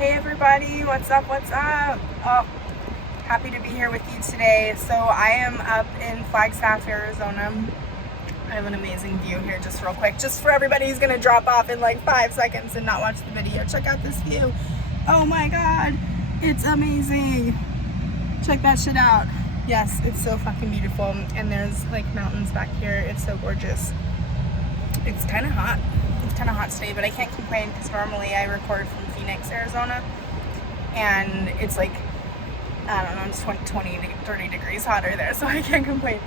Hey everybody, what's up, what's up? Oh, happy to be here with you today. So I am up in Flagstaff, Arizona. I have an amazing view here, just real quick, just for everybody who's gonna drop off in like 5 seconds and not watch the video. Check out this view. Oh my God, it's amazing. Check that shit out. Yes, it's so fucking beautiful. And there's like mountains back here. It's so gorgeous. It's kind of hot. It's kind of hot today, but I can't complain because normally I record from Phoenix, Arizona, and it's like, I don't know, it's 20 to 30 degrees hotter there, so I can't complain.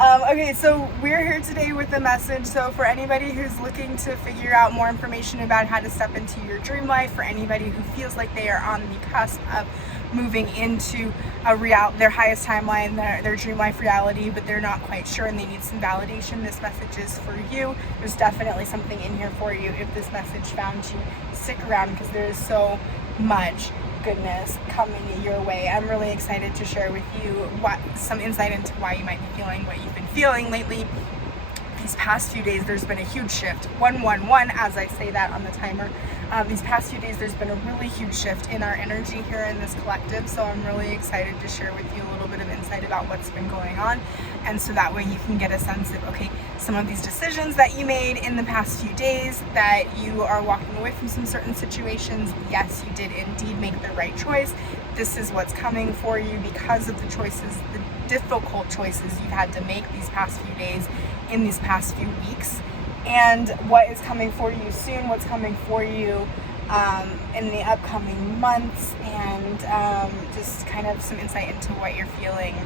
Okay, so we're here today with a message. So for anybody who's looking to figure out more information about how to step into your dream life, for anybody who feels like they are on the cusp of moving into their highest timeline, their dream life reality, but they're not quite sure and they need some validation, this message is for you. There's definitely something in here for you if this message found you. Stick around because there is so much goodness coming your way. I'm really excited to share with you some insight into why you might be feeling what you've been feeling lately. These past few days, there's been a huge shift. 111, as I say that on the timer. These past few days, there's been a really huge shift in our energy here in this collective. So I'm really excited to share with you a little bit of insight about what's been going on. And so that way you can get a sense of, okay, some of these decisions that you made in the past few days, that you are walking away from some certain situations. Yes, you did indeed make the right choice. This is what's coming for you because of the choices, the difficult choices you've had to make these past few days, in these past few weeks, and what is coming for you soon, what's coming for you in the upcoming months, and just kind of some insight into what you're feeling.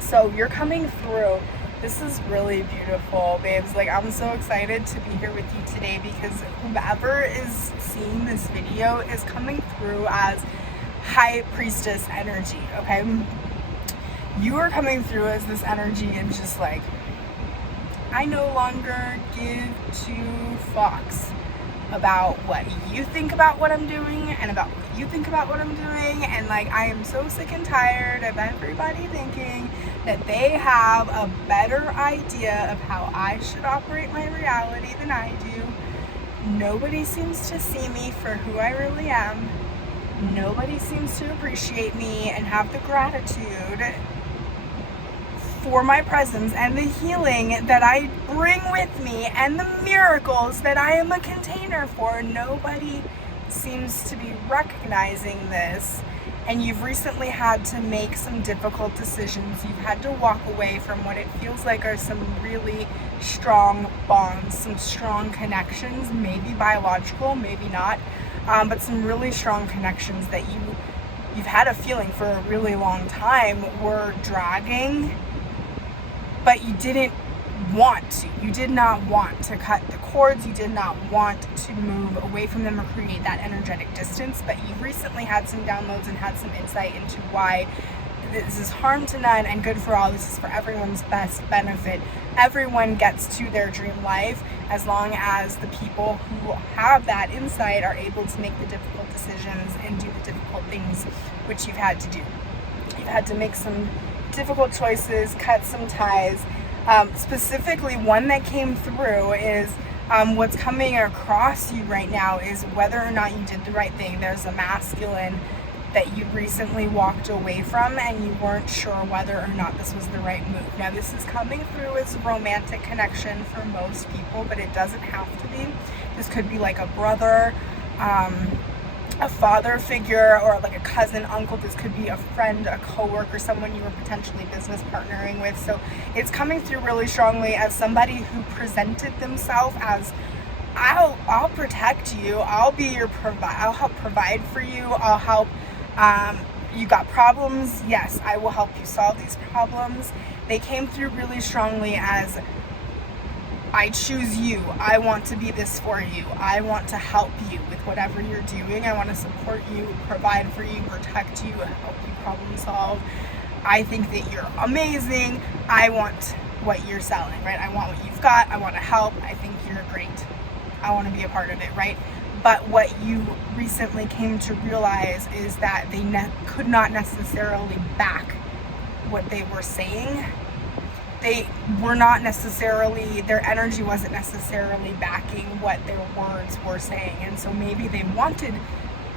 So you're coming through. This is really beautiful, babes. Like, I'm so excited to be here with you today because whoever is seeing this video is coming through as high priestess energy, okay? You are coming through as this energy and just like, I no longer give two fucks about what you think about what I'm doing and about what you think about what I'm doing. And like, I am so sick and tired of everybody thinking that they have a better idea of how I should operate my reality than I do. Nobody seems to see me for who I really am. Nobody seems to appreciate me and have the gratitude for my presence and the healing that I bring with me and the miracles that I am a container for. Nobody seems to be recognizing this. And you've recently had to make some difficult decisions. You've had to walk away from what it feels like are some really strong bonds, some strong connections, maybe biological, maybe not, but some really strong connections that you've had a feeling for a really long time were dragging, but you didn't want to. You did not want to cut the cords. You did not want to move away from them or create that energetic distance, but you've recently had some downloads and had some insight into why this is harm to none and good for all. This is for everyone's best benefit. Everyone gets to their dream life as long as the people who have that insight are able to make the difficult decisions and do the difficult things which you've had to do. You've had to make some difficult choices, cut some ties. Specifically, one that came through is what's coming across you right now is whether or not you did the right thing. There's a masculine that you recently walked away from and you weren't sure whether or not this was the right move. Now, this is coming through as a romantic connection for most people, but it doesn't have to be. This could be like a brother, a father figure, or like a cousin, uncle. This could be a friend, a coworker, someone you were potentially business partnering with. So it's coming through really strongly as somebody who presented themselves as, I'll protect you, I'll be your I'll help provide for you, I'll help, you got problems, yes, I will help you solve these problems. They came through really strongly as, I choose you. I want to be this for you. I want to help you with whatever you're doing. I want to support you, provide for you, protect you, help you problem solve. I think that you're amazing. I want what you're selling, right? I want what you've got. I want to help. I think you're great. I want to be a part of it, right? But what you recently came to realize is that they could not necessarily back what they were saying. They were not necessarily, their energy wasn't necessarily backing what their words were saying. And so maybe they wanted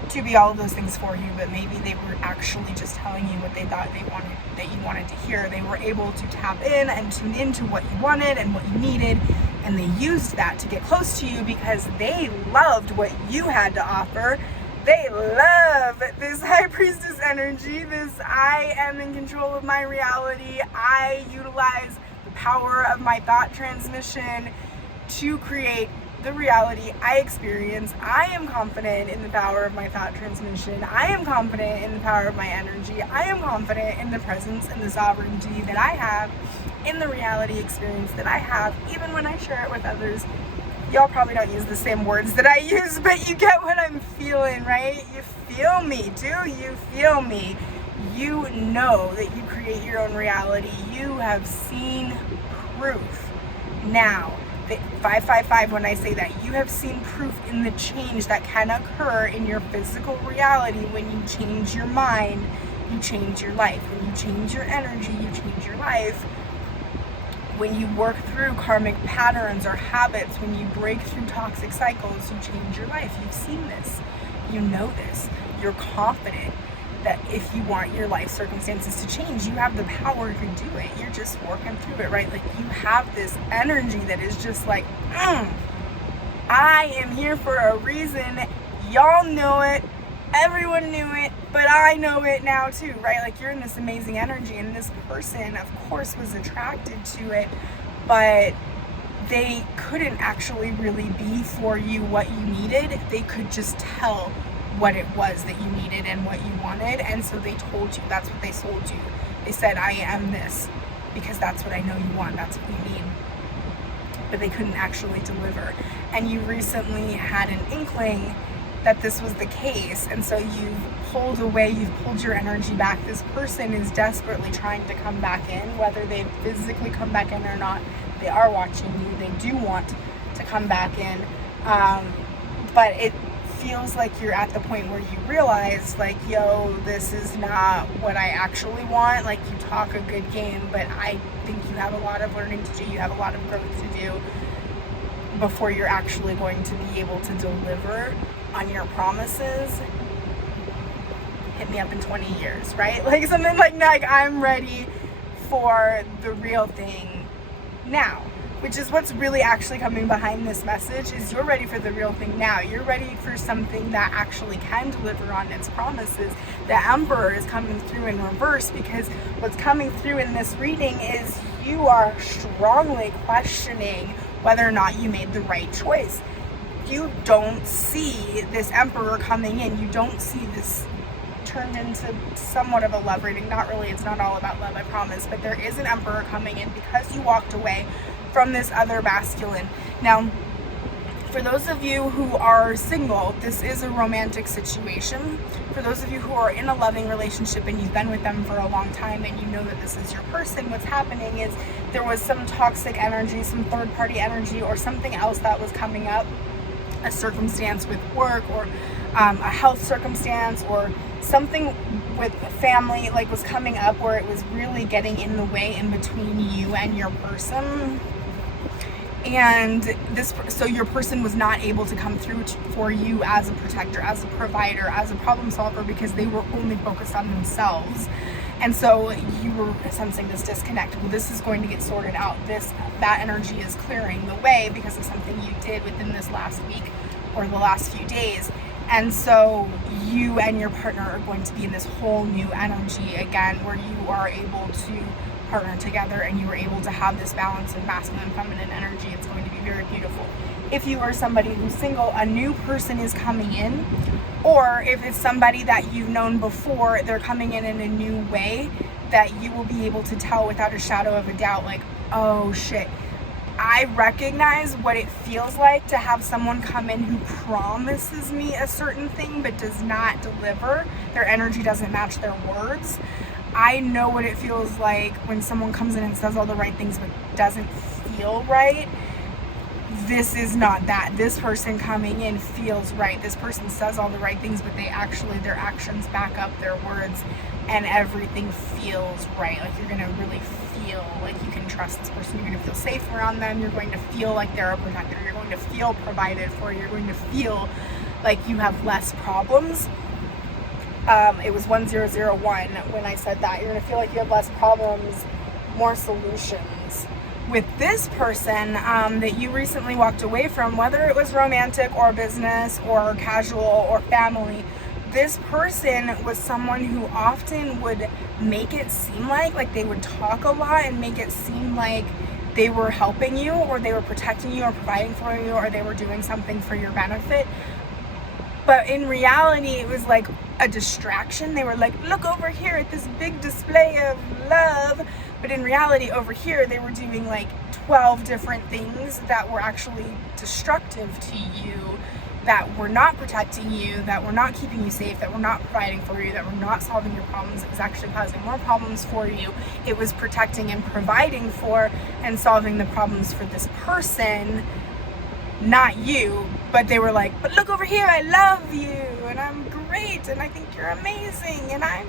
to be all of those things for you, but maybe they were actually just telling you what they thought that you wanted to hear. They were able to tap in and tune into what you wanted and what you needed, and they used that to get close to you because they loved what you had to offer. They love this high priestess energy, this I am in control of my reality. I utilize the power of my thought transmission to create the reality I experience. I am confident in the power of my thought transmission. I am confident in the power of my energy. I am confident in the presence and the sovereignty that I have in the reality experience that I have, even when I share it with others. Y'all probably don't use the same words that I use, but you get what I'm feeling, right? You feel me. Do you feel me? You know that you create your own reality. You have seen proof. Now, the 555, when I say that, you have seen proof in the change that can occur in your physical reality. When you change your mind, you change your life. When you change your energy, you change your life. When you work through karmic patterns or habits, when you break through toxic cycles, you change your life. You've seen this. You know this. You're confident that if you want your life circumstances to change, you have the power to do it. You're just working through it, right? Like, you have this energy that is just like, I am here for a reason. Y'all know it. Everyone knew it, but I know it now too, right? Like, you're in this amazing energy, and this person, of course, was attracted to it, but they couldn't actually really be for you what you needed. They could just tell what it was that you needed and what you wanted, and so they told you. That's what they sold you. They said, I am this because that's what I know you want, that's what you need, but they couldn't actually deliver. And you recently had an inkling that this was the case, and so you've pulled away, you've pulled your energy back. This person is desperately trying to come back in, whether they physically come back in or not. They are watching you. They do want to come back in, but it feels like you're at the point where you realize, like, yo, this is not what I actually want. Like, you talk a good game, but I think you have a lot of learning to do. You have a lot of growth to do before you're actually going to be able to deliver on your promises. Hit me up in 20 years, right? Like, something like I'm ready for the real thing now, which is what's really actually coming behind this message. Is you're ready for the real thing now. You're ready for something that actually can deliver on its promises. The Emperor is coming through in reverse, because what's coming through in this reading is you are strongly questioning whether or not you made the right choice. You don't see this Emperor coming in. You don't see this turned into somewhat of a love reading. Not really. It's not all about love, I promise. But there is an Emperor coming in because you walked away from this other masculine. Now, for those of you who are single, this is a romantic situation. For those of you who are in a loving relationship and you've been with them for a long time and you know that this is your person, what's happening is there was some toxic energy, some third-party energy, or something else that was coming up. A circumstance with work, or a health circumstance, or something with family, like, was coming up where it was really getting in the way in between you and your person. And so your person was not able to come through for you as a protector, as a provider, as a problem solver, because they were only focused on themselves. And so you were sensing this disconnect. Well, this is going to get sorted out. That energy is clearing the way because of something you did within this last week or the last few days. And so you and your partner are going to be in this whole new energy again, where you are able to partner together and you are able to have this balance of masculine and feminine energy. It's going to be very beautiful. If you are somebody who's single, a new person is coming in, or if it's somebody that you've known before, they're coming in a new way that you will be able to tell without a shadow of a doubt, like, oh shit, I recognize what it feels like to have someone come in who promises me a certain thing but does not deliver. Their energy doesn't match their words. I know what it feels like when someone comes in and says all the right things but doesn't feel right. This is not that. This person coming in feels right. This person says all the right things, but their actions back up their words, and everything feels right. Like, you're gonna really feel like you can trust this person. You're gonna feel safe around them. You're going to feel like they're a protector. You're going to feel provided for. You're going to feel like you have less problems. It was 1001 when I said that. You're going to feel like you have less problems, more solutions. With this person that you recently walked away from, whether it was romantic or business or casual or family, this person was someone who often would make it seem like they would talk a lot and make it seem like they were helping you, or they were protecting you, or providing for you, or they were doing something for your benefit. But in reality, it was like a distraction. They were like, look over here at this big display of love. But in reality, over here, they were doing like 12 different things that were actually destructive to you, that were not protecting you, that were not keeping you safe, that were not providing for you, that were not solving your problems. It was actually causing more problems for you. It was protecting and providing for and solving the problems for this person, not you. But they were like, but look over here, I love you, and I'm great, and I think you're amazing, and I'm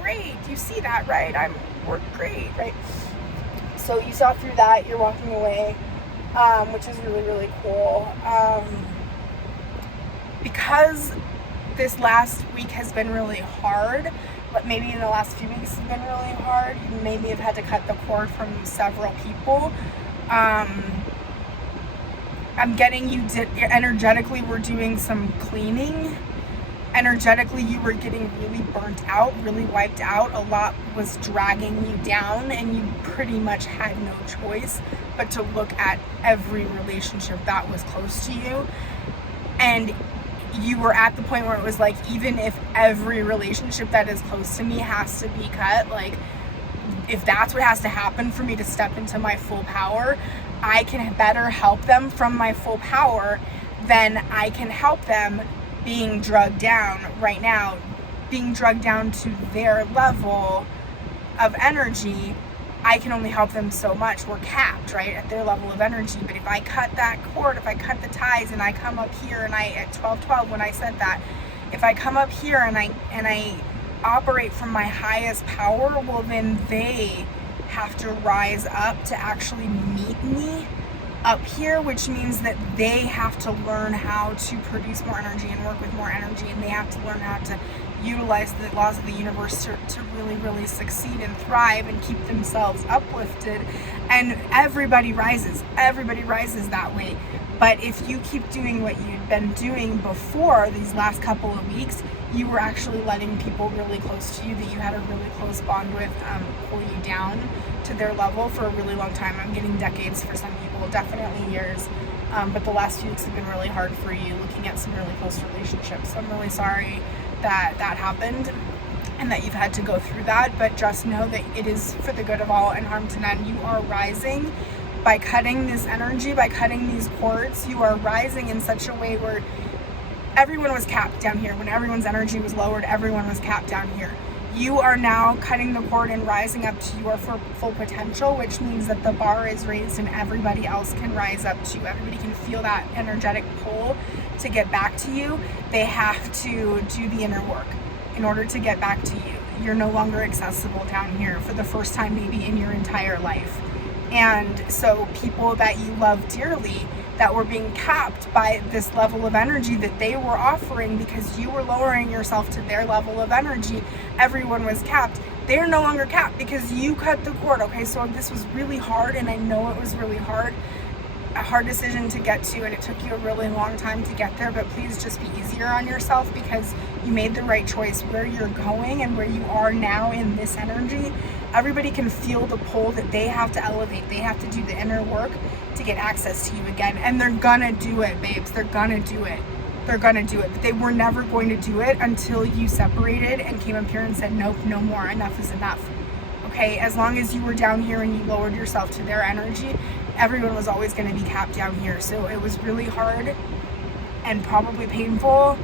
great. You see that, right? We're great, right? So you saw through that, you're walking away, which is really, really cool. Because this last week has been really hard, but maybe in the last few weeks has been really hard, you maybe have had to cut the cord from several people. I'm getting you energetically were doing some cleaning. Energetically, you were getting really burnt out, really wiped out. A lot was dragging you down, and you pretty much had no choice but to look at every relationship that was close to you. And you were at the point where it was like, even if every relationship that is close to me has to be cut, like if that's what has to happen for me to step into my full power, I can better help them from my full power than I can help them being drugged down right now, being drugged down to their level of energy. I can only help them so much. We're capped, right, at their level of energy. But if I cut that cord, if I cut the ties, and I come up here, and I, at 12:12 when I said that, if I come up here and I operate from my highest power, well, then they have to rise up to actually meet me up here, which means that they have to learn how to produce more energy and work with more energy, and they have to learn how to utilize the laws of the universe to really, really succeed and thrive and keep themselves uplifted. And everybody rises that way. But if you keep doing what you've been doing before these last couple of weeks, you were actually letting people really close to you that you had a really close bond with pull you down to their level for a really long time. I'm getting decades for some people, definitely years. But the last few weeks have been really hard for you, looking at some really close relationships. So I'm really sorry that that happened and that you've had to go through that. But just know that it is for the good of all and harm to none. You are rising by cutting this energy, by cutting these cords. You are rising in such a way where everyone was capped down here. When everyone's energy was lowered, everyone was capped down here. You are now cutting the cord and rising up to your full potential, which means that the bar is raised and everybody else can rise up too. Everybody can feel that energetic pull to get back to you. They have to do the inner work in order to get back to you. You're no longer accessible down here for the first time maybe in your entire life. And so people that you love dearly that were being capped by this level of energy that they were offering because you were lowering yourself to their level of energy, everyone was capped. They're no longer capped because you cut the cord. Okay, so this was really hard, and I know it was really hard, a hard decision to get to, and it took you a really long time to get there, but please just be easier on yourself because you made the right choice. Where you're going and where you are now in this energy, everybody can feel the pull that they have to elevate. They have to do the inner work to get access to you again, and they're gonna do it, babes. They're gonna do it. They're gonna do it. But they were never going to do it until you separated and came up here and said, nope, no more, enough is enough. Okay, as long as you were down here and you lowered yourself to their energy, everyone was always going to be capped down here. So it was really hard and probably painful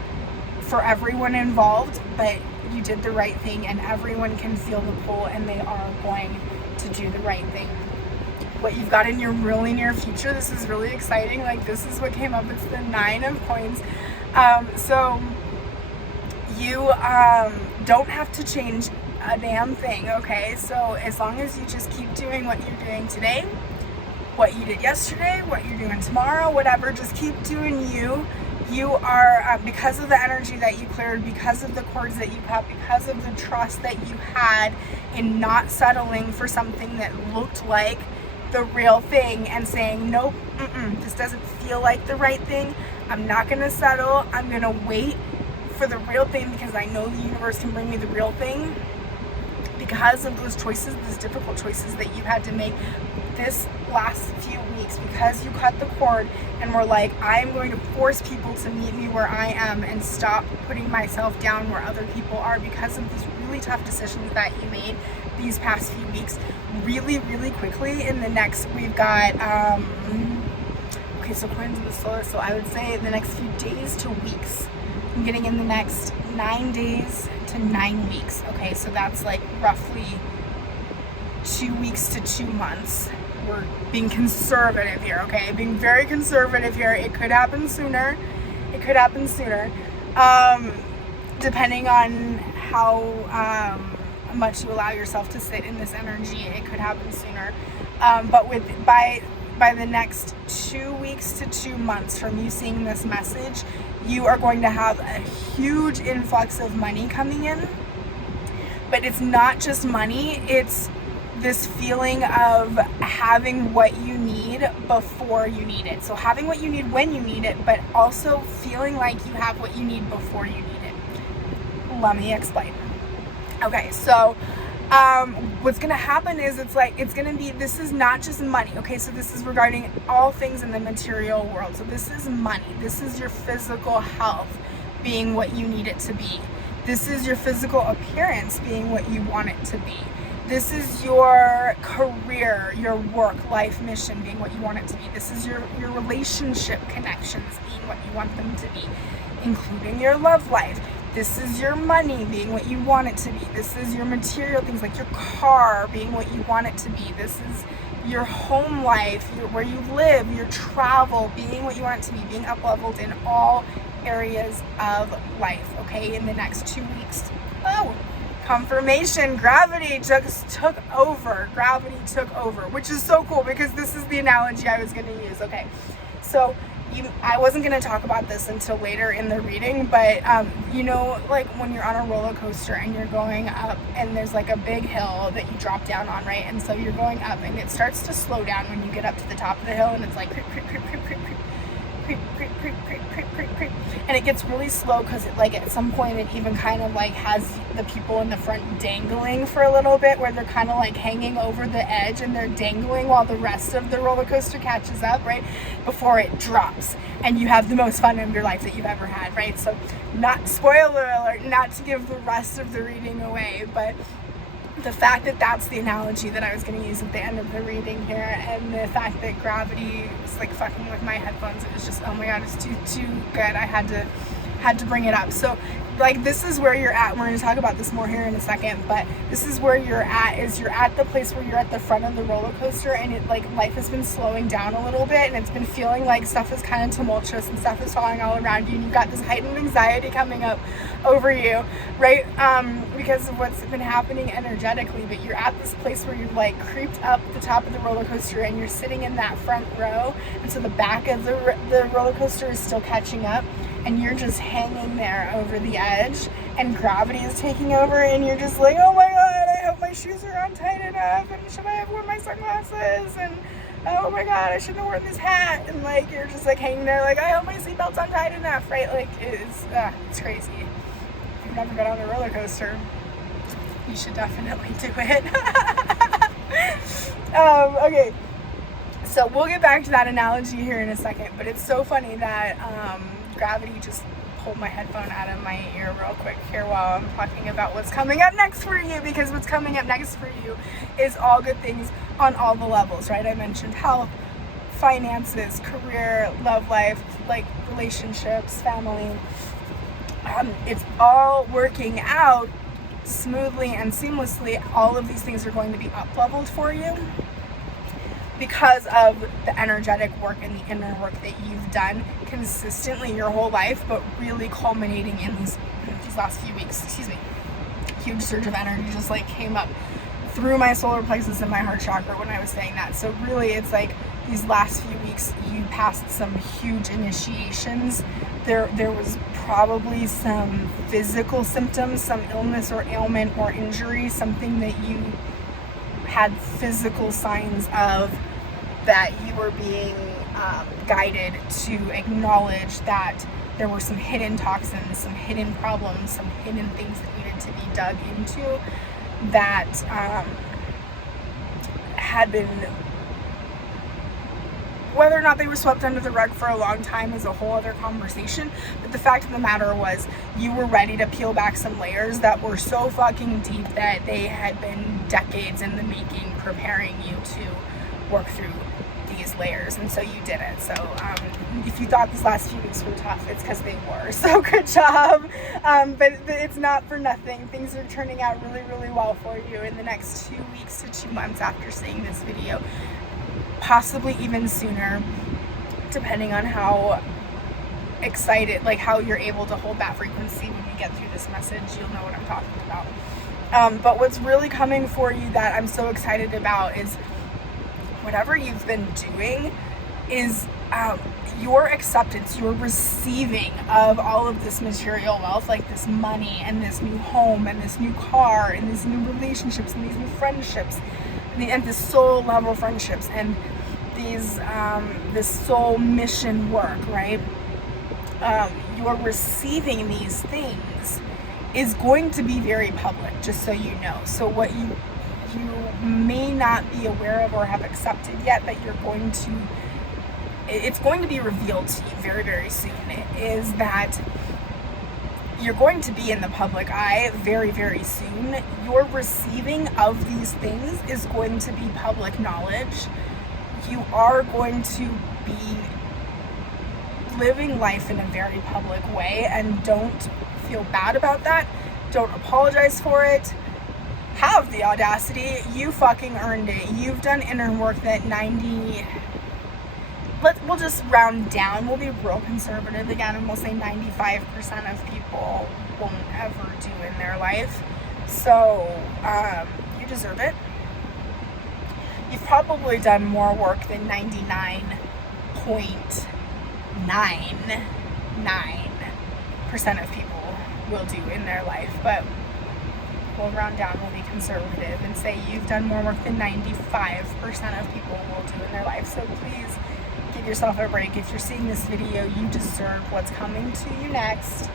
for everyone involved, but you did the right thing, and everyone can feel the pull, and they are going to do the right thing. What you've got in your really near future, this is really exciting. Like, this is what came up. It's the 9 of coins. So you don't have to change a damn thing, okay? So as long as you just keep doing what you're doing today, what you did yesterday, what you're doing tomorrow, whatever, just keep doing you. You are, because of the energy that you cleared, because of the cords that you cut, because of the trust that you had in not settling for something that looked like the real thing and saying, nope, this doesn't feel like the right thing. I'm not going to settle. I'm going to wait for the real thing because I know the universe can bring me the real thing. Because of those choices, those difficult choices that you had to make this last few weeks, because you cut the cord and were like, I'm going to force people to meet me where I am and stop putting myself down where other people are, because of these really tough decisions that you made these past few weeks. Really, really quickly in the next, we've got, okay, so according to the solar, so I would say the next few days to weeks. I'm getting in the next 9 days to 9 weeks. Okay, so that's like roughly 2 weeks to 2 months. We're being conservative here, okay? Being very conservative here. It could happen sooner. It could happen sooner. Depending on how much you allow yourself to sit in this energy, it could happen sooner. But by the next 2 weeks to 2 months from you seeing this message, you are going to have a huge influx of money coming in. But it's not just money, it's this feeling of having what you need before you need it. So having what you need when you need it, but also feeling like you have what you need before you need it. Let me explain. Okay, so what's gonna happen is this is not just money, okay? So this is regarding all things in the material world. So this is money. This is your physical health being what you need it to be. This is your physical appearance being what you want it to be. This is your career, your work, life mission being what you want it to be. This is your relationship connections being what you want them to be, including your love life. This is your money being what you want it to be. This is your material things like your car being what you want it to be. This is your home life, where you live, your travel being what you want it to be, being up-leveled in all areas of life, okay, in the next 2 weeks. Oh, confirmation, gravity just took over. Gravity took over, which is so cool because this is the analogy I was going to use, okay? So I wasn't going to talk about this until later in the reading, but you know, like when you're on a roller coaster and you're going up and there's like a big hill that you drop down on, right? And so you're going up and it starts to slow down when you get up to the top of the hill and it's like creep, creep, creep, creep, creep, creep, creep, creep, creep, creep, creep, creep, creep. And it gets really slow because it, like, at some point it even kind of like has the people in the front dangling for a little bit, where they're kind of like hanging over the edge and they're dangling while the rest of the roller coaster catches up, right, before it drops, and you have the most fun of your life that you've ever had, right? So, not spoiler alert, not to give the rest of the reading away, but the fact that that's the analogy that I was going to use at the end of the reading here, and the fact that gravity was like fucking with my headphones, it was just, oh my god, it's too good. I had to bring it up. So like, this is where you're at. We're going to talk about this more here in a second, but this is where you're at, is you're at the place where you're at the front of the roller coaster, and it, like, life has been slowing down a little bit, and it's been feeling like stuff is kind of tumultuous and stuff is falling all around you, and you've got this heightened anxiety coming up over you, right? Because of what's been happening energetically. But you're at this place where you've like creeped up the top of the roller coaster and you're sitting in that front row, and so the back of the roller coaster is still catching up, and you're just hanging there over the edge, and gravity is taking over, and you're just like, oh my god, I hope my shoes are on tight enough, and should I have worn my sunglasses, and oh my god, I shouldn't have worn this hat, and like, you're just like hanging there like, I hope my seatbelt's on tight enough, right? Like, it's crazy. If you've never been on a roller coaster, you should definitely do it. Okay, so we'll get back to that analogy here in a second, but it's so funny that gravity just pulled my headphone out of my ear real quick here while I'm talking about what's coming up next for you, because what's coming up next for you is all good things on all the levels, right? I mentioned health, finances, career, love life, like relationships, family. It's all working out smoothly and seamlessly. All of these things are going to be up leveled for you because of the energetic work and the inner work that you've done consistently your whole life, but really culminating in these last few weeks. Huge surge of energy just like came up through my solar plexus and my heart chakra when I was saying that. So really, it's like these last few weeks you passed some huge initiations there was probably some physical symptoms, some illness or ailment or injury, something that you had physical signs of, that you were being guided to acknowledge that there were some hidden toxins, some hidden problems, some hidden things that needed to be dug into that had been, whether or not they were swept under the rug for a long time is a whole other conversation, but the fact of the matter was you were ready to peel back some layers that were so fucking deep that they had been decades in the making, preparing you to work through these layers, and so you did it. So if you thought these last few weeks were tough, it's because they were, so good job. But it's not for nothing. Things are turning out really, really well for you in the next 2 weeks to 2 months after seeing this video, possibly even sooner, depending on how excited, like how you're able to hold that frequency when you get through this message. You'll know what I'm talking about. But what's really coming for you that I'm so excited about is whatever you've been doing is your acceptance, your receiving of all of this material wealth, like this money and this new home and this new car and these new relationships and these new friendships and this soul level friendships and these this soul mission work, right? You're receiving these things is going to be very public, just so you know. So what you may not be aware of or have accepted yet, that you're going to, it's going to be revealed to you very, very soon, is that you're going to be in the public eye very, very soon. Your receiving of these things is going to be public knowledge. You are going to be living life in a very public way, and don't feel bad about that. Don't apologize for it. Have the audacity. You fucking earned it. You've done inner work that we'll just round down. We'll be real conservative again, and we'll say 95% of people won't ever do in their life. So you deserve it. You've probably done more work than 99.99% of people will do in their life, but we'll round down, we'll be conservative and say you've done more work than 95% of people will do in their life. So please give yourself a break. If you're seeing this video, you deserve what's coming to you next,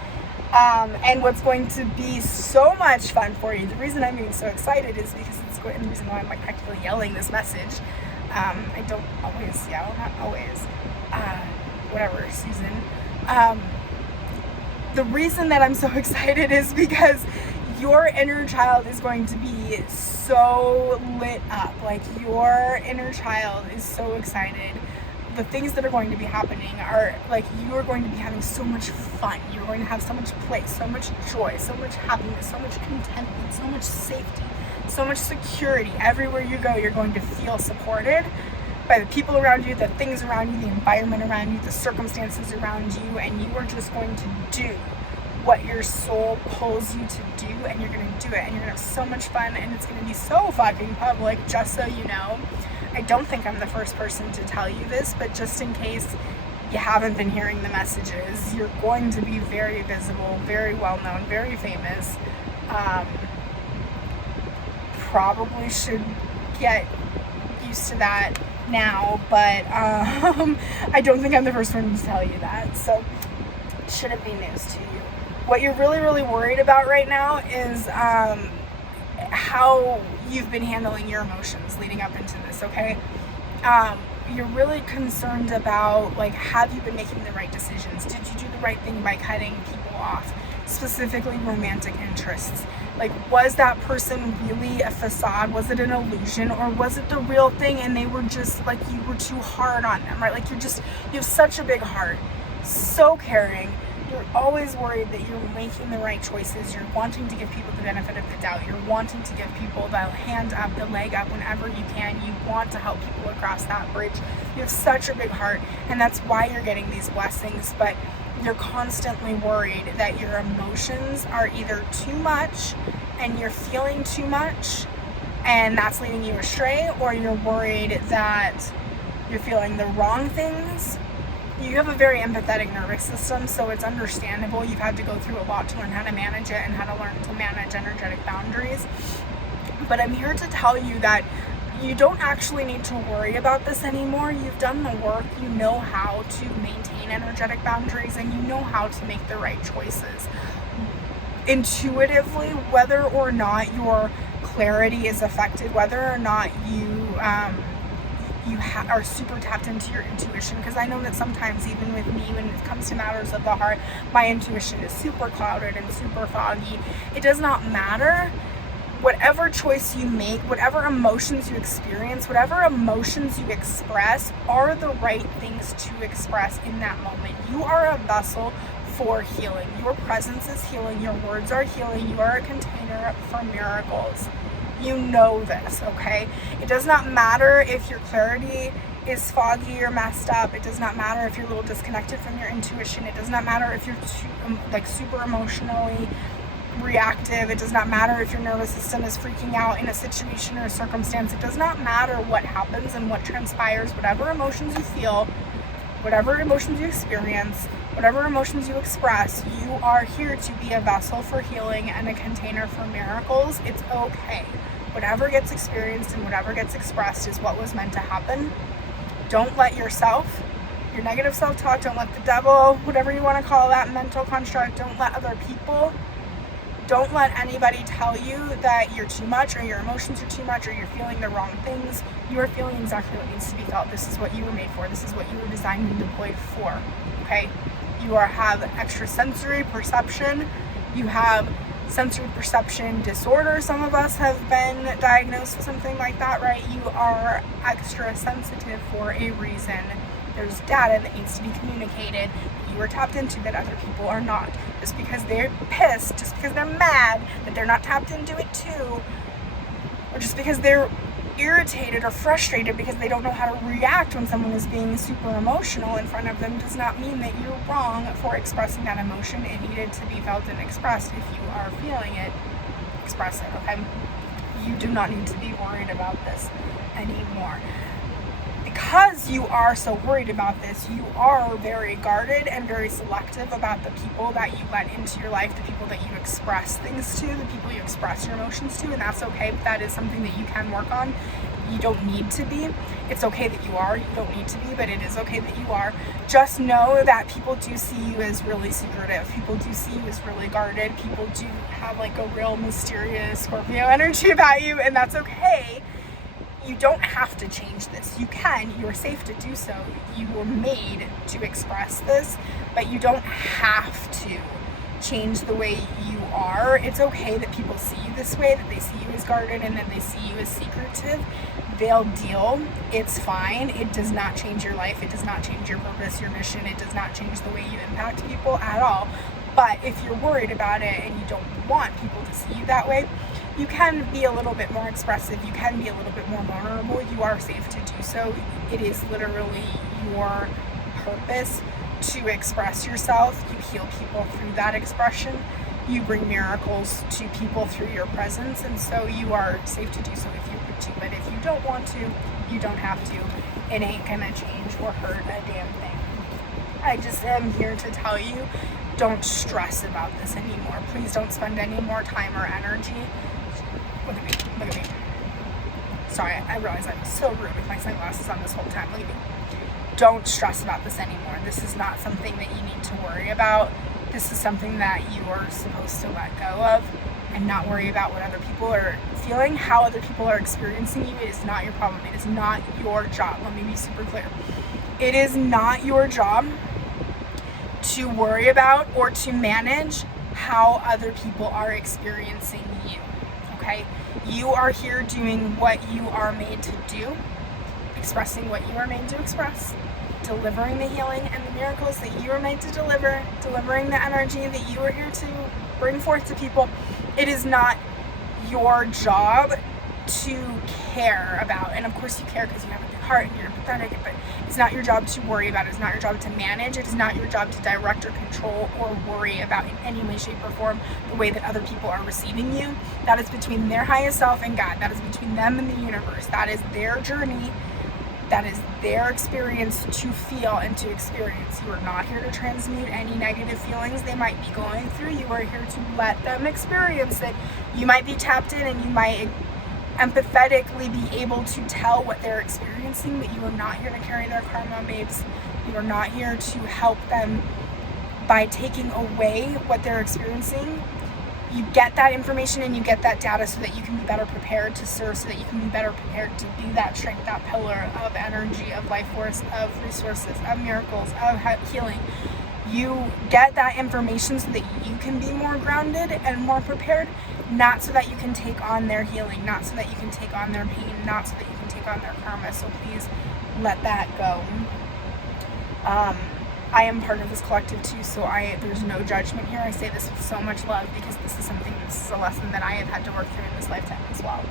and what's going to be so much fun for you. The reason I'm getting so excited is because and the reason why I'm like practically yelling this message. I don't always yell, not always, whatever, Susan. The reason that I'm so excited is because your inner child is going to be so lit up. Like, your inner child is so excited. The things that are going to be happening are like, you are going to be having so much fun. You're going to have so much play, so much joy, so much happiness, so much contentment, so much safety, so much security. Everywhere you go, you're going to feel supported by the people around you, the things around you, the environment around you, the circumstances around you, and you are just going to do what your soul pulls you to do, and you're going to do it, and you're going to have so much fun, and it's going to be so fucking public, just so you know. I don't think I'm the first person to tell you this, but just in case you haven't been hearing the messages, you're going to be very visible, very well known, very famous. Probably should get used to that now, but I don't think I'm the first one to tell you that, so it shouldn't be news to you. What you're really, really worried about right now is how you've been handling your emotions leading up into this, okay? You're really concerned about, like, have you been making the right decisions? Did you do the right thing by cutting people off, specifically romantic interests? Like, was that person really a facade? Was it an illusion? Or was it the real thing and they were just, like, you were too hard on them, right? Like, you have such a big heart, so caring. You're always worried that you're making the right choices. You're wanting to give people the benefit of the doubt. You're wanting to give people the hand up, the leg up whenever you can. You want to help people across that bridge. You have such a big heart, and that's why you're getting these blessings, but you're constantly worried that your emotions are either too much and you're feeling too much and that's leading you astray, or you're worried that you're feeling the wrong things You have a very empathetic nervous system, so it's understandable. You've had to go through a lot to learn how to manage it and how to learn to manage energetic boundaries. But I'm here to tell you that you don't actually need to worry about this anymore. You've done the work. You know how to maintain energetic boundaries, and you know how to make the right choices. Intuitively, whether or not your clarity is affected, whether or not you are super tapped into your intuition, because I know that sometimes even with me, when it comes to matters of the heart, my intuition is super clouded and super foggy. It does not matter. Whatever choice you make, whatever emotions you experience, whatever emotions you express are the right things to express in that moment. You are a vessel for healing. Your presence is healing. Your words are healing. You are a container for miracles. You know this, okay? It does not matter if your clarity is foggy or messed up. It does not matter if you're a little disconnected from your intuition. It does not matter if you're super emotionally reactive. It does not matter if your nervous system is freaking out in a situation or a circumstance. It does not matter what happens and what transpires. Whatever emotions you feel, whatever emotions you experience, whatever emotions you express, you are here to be a vessel for healing and a container for miracles. It's okay. Whatever gets experienced and whatever gets expressed is what was meant to happen. Don't let yourself, your negative self-talk, don't let the devil, whatever you want to call that mental construct, don't let other people, don't let anybody tell you that you're too much or your emotions are too much or you're feeling the wrong things. You are feeling exactly what needs to be felt. This is what you were made for. This is what you were designed and deployed for, okay? You have extrasensory perception. You have sensory perception disorder. Some of us have been diagnosed with something like that, right? You are extra sensitive for a reason. There's data that needs to be communicated that you are tapped into that other people are not. Just because they're pissed, just because they're mad that they're not tapped into it too, or just because they're irritated or frustrated because they don't know how to react when someone is being super emotional in front of them, does not mean that you're wrong for expressing that emotion. It needed to be felt and expressed. If you are feeling it, express it, okay? You do not need to be worried about this anymore. Because you are so worried about this, you are very guarded and very selective about the people that you let into your life, the people that you express things to, the people you express your emotions to, and that's okay. But that is something that you can work on. You don't need to be. It's okay that you are. You don't need to be, but it is okay that you are. Just know that people do see you as really secretive. People do see you as really guarded. People do have like a real mysterious Scorpio energy about you, and that's okay. You don't have to change this. You can. You are safe to do so. You were made to express this, but you don't have to change the way you are. It's okay that people see you this way, that they see you as guarded and that they see you as secretive. They'll deal. It's fine. It does not change your life. It does not change your purpose, your mission. It does not change the way you impact people at all. But if you're worried about it and you don't want people to see you that way, you can be a little bit more expressive. You can be a little bit more vulnerable. You are safe to do so. It is literally your purpose to express yourself. You heal people through that expression. You bring miracles to people through your presence, and so you are safe to do so if you want to. But if you don't want to, you don't have to. It ain't gonna change or hurt a damn thing. I just am here to tell you, don't stress about this anymore. Please don't spend any more time or energy. Look at me, look at me. Sorry, I realize I'm so rude with my sunglasses on this whole time. Look at me. Don't stress about this anymore. This is not something that you need to worry about. This is something that you are supposed to let go of and not worry about what other people are feeling, how other people are experiencing you. It is not your problem. It is not your job. Let me be super clear. It is not your job to worry about or to manage how other people are experiencing you. Okay? You are here doing what you are made to do, expressing what you are made to express, delivering the healing and the miracles that you are made to deliver, delivering the energy that you are here to bring forth to people. It is not your job to care about, and of course you care because you have a big heart and you're empathetic, but it's not your job to worry about. It's not your job to manage. It is not your job to direct or control or worry about in any way, shape, or form the way that other people are receiving you. That is between their highest self and God. That is between them and the universe. That is their journey. That is their experience to feel and to experience. You are not here to transmute any negative feelings they might be going through. You are here to let them experience it. You might be tapped in and you might empathetically be able to tell what they're experiencing, but you are not here to carry their karma, babes. You are not here to help them by taking away what they're experiencing. You get that information and you get that data so that you can be better prepared to serve, so that you can be better prepared to be that strength, that pillar of energy, of life force, of resources, of miracles, of healing. You get that information so that you can be more grounded and more prepared, not so that you can take on their healing, not so that you can take on their pain, not so that you can take on their karma. So please let that go. I am part of this collective too, so there's no judgment here. I say this with so much love because this is a lesson that I have had to work through in this lifetime as well.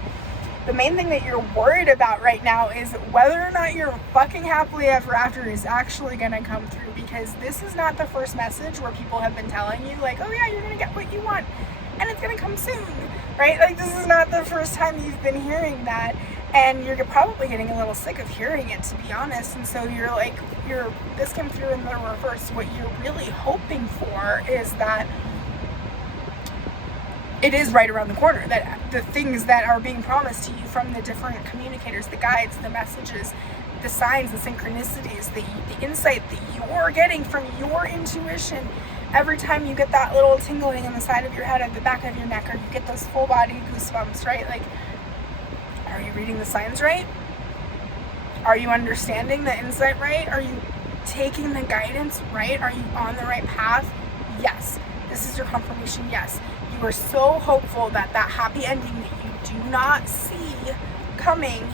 The main thing that you're worried about right now is whether or not your fucking happily ever after is actually gonna come through, because this is not the first message where people have been telling you like, oh yeah, you're gonna get what you want and it's gonna come soon, right? Like, this is not the first time you've been hearing that, and you're probably getting a little sick of hearing it, to be honest. And so this came through in the reverse. What you're really hoping for is that it is right around the corner, that the things that are being promised to you from the different communicators, the guides, the messages, the signs, the synchronicities, the insight that you're getting from your intuition, every time you get that little tingling in the side of your head, at the back of your neck, or you get those full body goosebumps, right? Like, are you reading the signs right? Are you understanding the insight right? Are you taking the guidance right? Are you on the right path? Yes. This is your confirmation. Yes. You are so hopeful that that happy ending that you do not see coming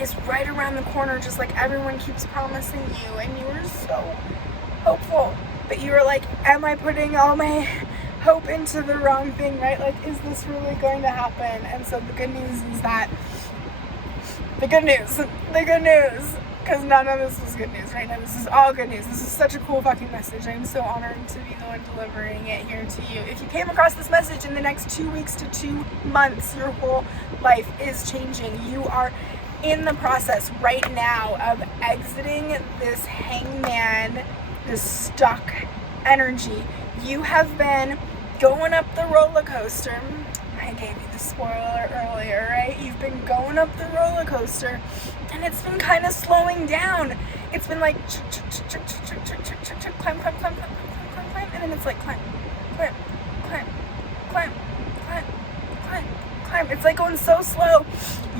is right around the corner, just like everyone keeps promising you. And you are so hopeful. But you are like, am I putting all my hope into the wrong thing, right? Like, is this really going to happen? And so the good news is that, the good news, because none of this was good news right now. This is all good news. This is such a cool fucking message. I'm so honored to be the one delivering it here to you. If you came across this message in the next 2 weeks to 2 months, your whole life is changing. You are in the process right now of exiting this hangman, this stuck energy. You have been going up the roller coaster. I gave you the spoiler earlier, right? You've been going up the roller coaster and it's been kind of slowing down. It's been like climb, and then it's like climb. It's like going so slow,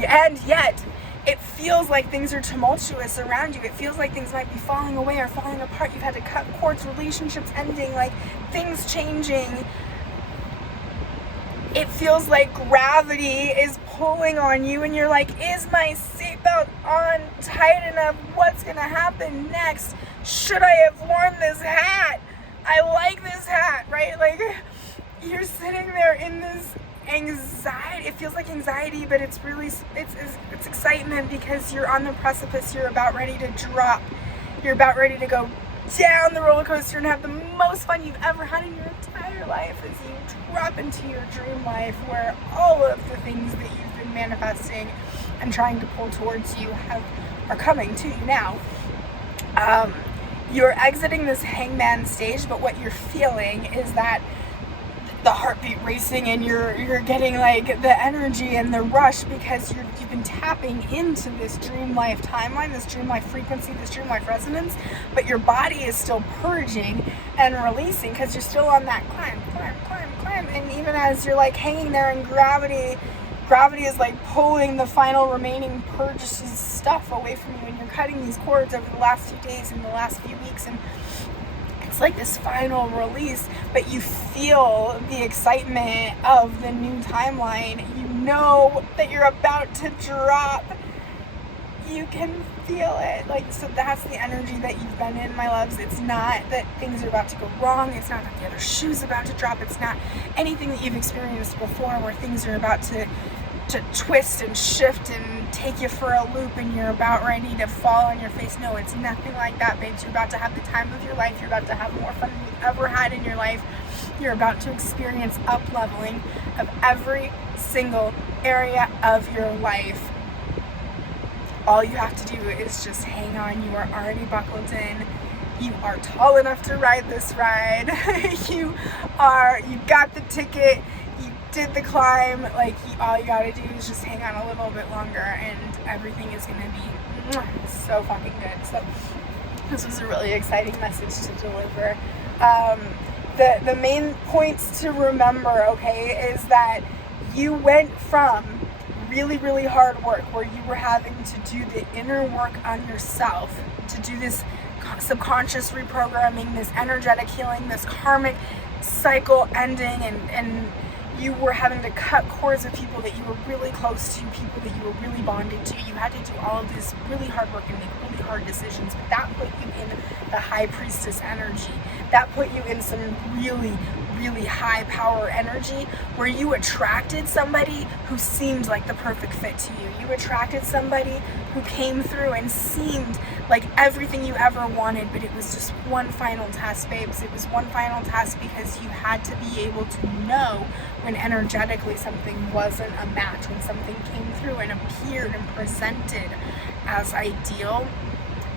and yet it feels like things are tumultuous around you. It feels like things might be falling away or falling apart. You've had to cut cords, relationships ending, like things changing. It feels like gravity is pulling on you and you're like, is my seatbelt on tight enough? What's gonna happen next? Should I have worn this hat? I like this hat, right? Like, you're sitting there in this anxiety. It feels like anxiety, but it's really, it's excitement, because you're on the precipice. You're about ready to drop. You're about ready to go down the roller coaster and have the most fun you've ever had in your entire life as you drop into your dream life, where all of the things that you've been manifesting and trying to pull towards you are coming to you now. You're exiting this hangman stage, but what you're feeling is that the heartbeat racing, and you're getting like the energy and the rush, because you've been tapping into this dream life timeline, this dream life frequency, this dream life resonance, but your body is still purging and releasing, because you're still on that climb. And even as you're like hanging there in gravity is like pulling the final remaining purges stuff away from you, and you're cutting these cords over the last few days and the last few weeks, and it's like this final release, but you feel the excitement of the new timeline. You know that you're about to drop. You can feel it. Like, so that's the energy that you've been in, my loves. It's not that things are about to go wrong. It's not that the other shoe's about to drop. It's not anything that you've experienced before where things are about to twist and shift and take you for a loop and you're about ready to fall on your face. No, it's nothing like that, babes. You're about to have the time of your life. You're about to have more fun than you've ever had in your life. You're about to experience up-leveling of every single area of your life. all you have to do is just hang on. You are already buckled in. You are tall enough to ride this ride. You got the ticket. You did the climb. Like, all you gotta do is just hang on a little bit longer, and everything is gonna be so fucking good. So this was a really exciting message to deliver. The main points to remember, okay, is that you went from really, really hard work where you were having to do the inner work on yourself, to do this subconscious reprogramming, this energetic healing, this karmic cycle ending, and you were having to cut cords with people that you were really close to, people that you were really bonded to. You had to do all of this really hard work and make really hard decisions, but that put you in the high priestess energy. That put you in some really, really high power energy where you attracted somebody who seemed like the perfect fit to you. You attracted somebody who came through and seemed like everything you ever wanted, but it was just one final test, babes. It was one final test because you had to be able to know when energetically something wasn't a match, when something came through and appeared and presented as ideal,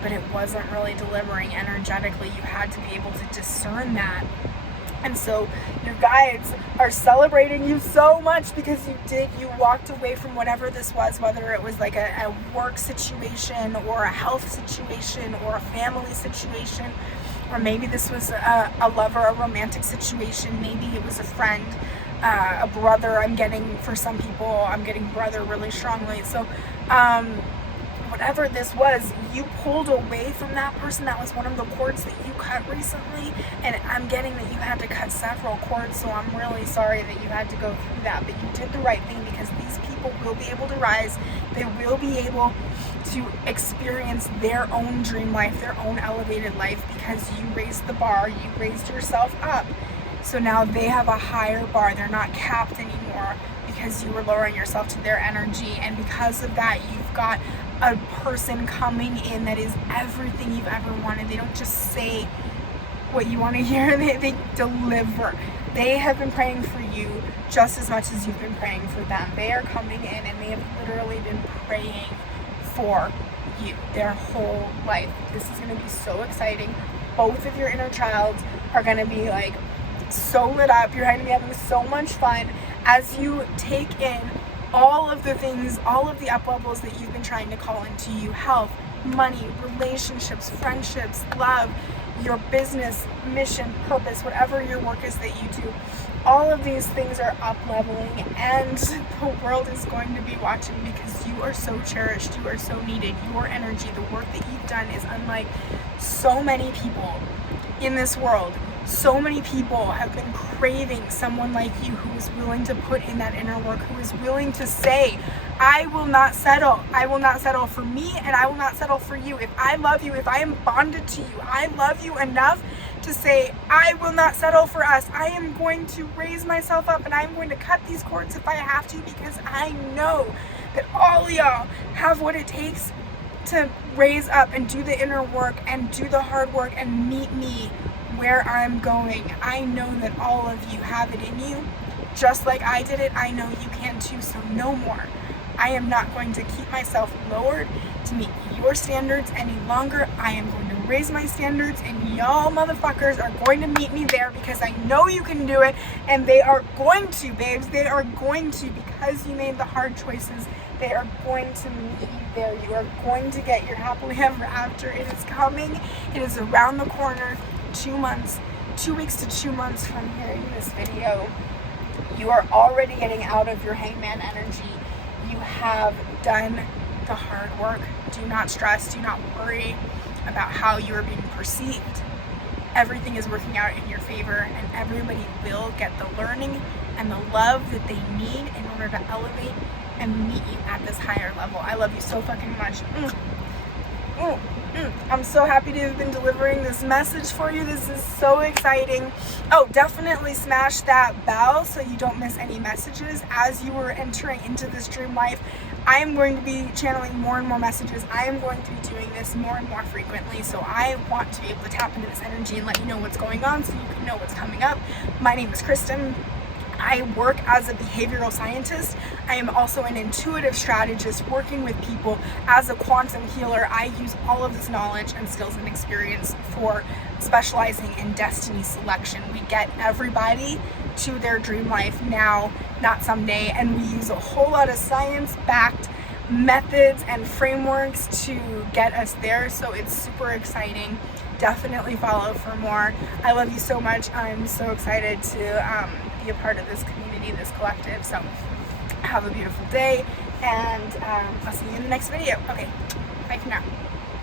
but it wasn't really delivering energetically. You had to be able to discern that. And so your guides are celebrating you so much because you walked away from whatever this was, whether it was like a work situation or a health situation or a family situation, or maybe this was a lover, a romantic situation, maybe it was a friend, a brother. I'm getting, for some people, I'm getting brother really strongly. So whatever this was, you pulled away from that person. That was one of the cords that you cut recently, and I'm getting that you had to cut several cords, so I'm really sorry that you had to go through that, but you did the right thing because these people will be able to rise. They will be able to experience their own dream life, their own elevated life, because you raised the bar, you raised yourself up. So now they have a higher bar. They're not capped anymore because you were lowering yourself to their energy, and because of that, you've got a person coming in that is everything you've ever wanted. They don't just say what you want to hear, they deliver. They have been praying for you just as much as you've been praying for them. They are coming in and they have literally been praying for you their whole life. This is going to be so exciting. Both of your inner childs are going to be like so lit up. You're going to be having so much fun as you take in all of the things, all of the up levels that you've been trying to call into you: health, money, relationships, friendships, love, your business, mission, purpose, whatever your work is that you do. All of these things are up leveling, and the world is going to be watching because you are so cherished, you are so needed. Your energy, the work that you've done is unlike so many people in this world. So many people have been craving someone like you who is willing to put in that inner work, who is willing to say, I will not settle. I will not settle for me, and I will not settle for you. If I love you, if I am bonded to you, I love you enough to say, I will not settle for us. I am going to raise myself up, and I'm going to cut these cords if I have to, because I know that all of y'all have what it takes to raise up and do the inner work and do the hard work and meet me where I'm going. I know that all of you have it in you. Just like I did it, I know you can too, so no more. I am not going to keep myself lowered to meet your standards any longer. I am going to raise my standards, and y'all motherfuckers are going to meet me there because I know you can do it, and they are going to, babes. They are going to, because you made the hard choices. They are going to meet you there. You are going to get your happily ever after. It is coming. It is around the corner. 2 weeks to 2 months from hearing this video, you are already getting out of your hangman energy. You have done the hard work. Do not stress, do not worry about how you are being perceived. Everything is working out in your favor, and everybody will get the learning and the love that they need in order to elevate and meet you at this higher level. I love you so fucking much. I'm so happy to have been delivering this message for you. This is so exciting. Oh, definitely smash that bell so you don't miss any messages as you are entering into this dream life. I am going to be channeling more and more messages. I am going to be doing this more and more frequently, so I want to be able to tap into this energy and let you know what's going on so you can know what's coming up. My name is Kristen. I work as a behavioral scientist. I am also an intuitive strategist working with people as a quantum healer. I use all of this knowledge and skills and experience for specializing in destiny selection. We get everybody to their dream life now, not someday, and we use a whole lot of science-backed methods and frameworks to get us there, so it's super exciting. Definitely follow for more. I love you so much. I'm so excited to be a part of this community, this collective. So have a beautiful day, and I'll see you in the next video. Okay, bye for now.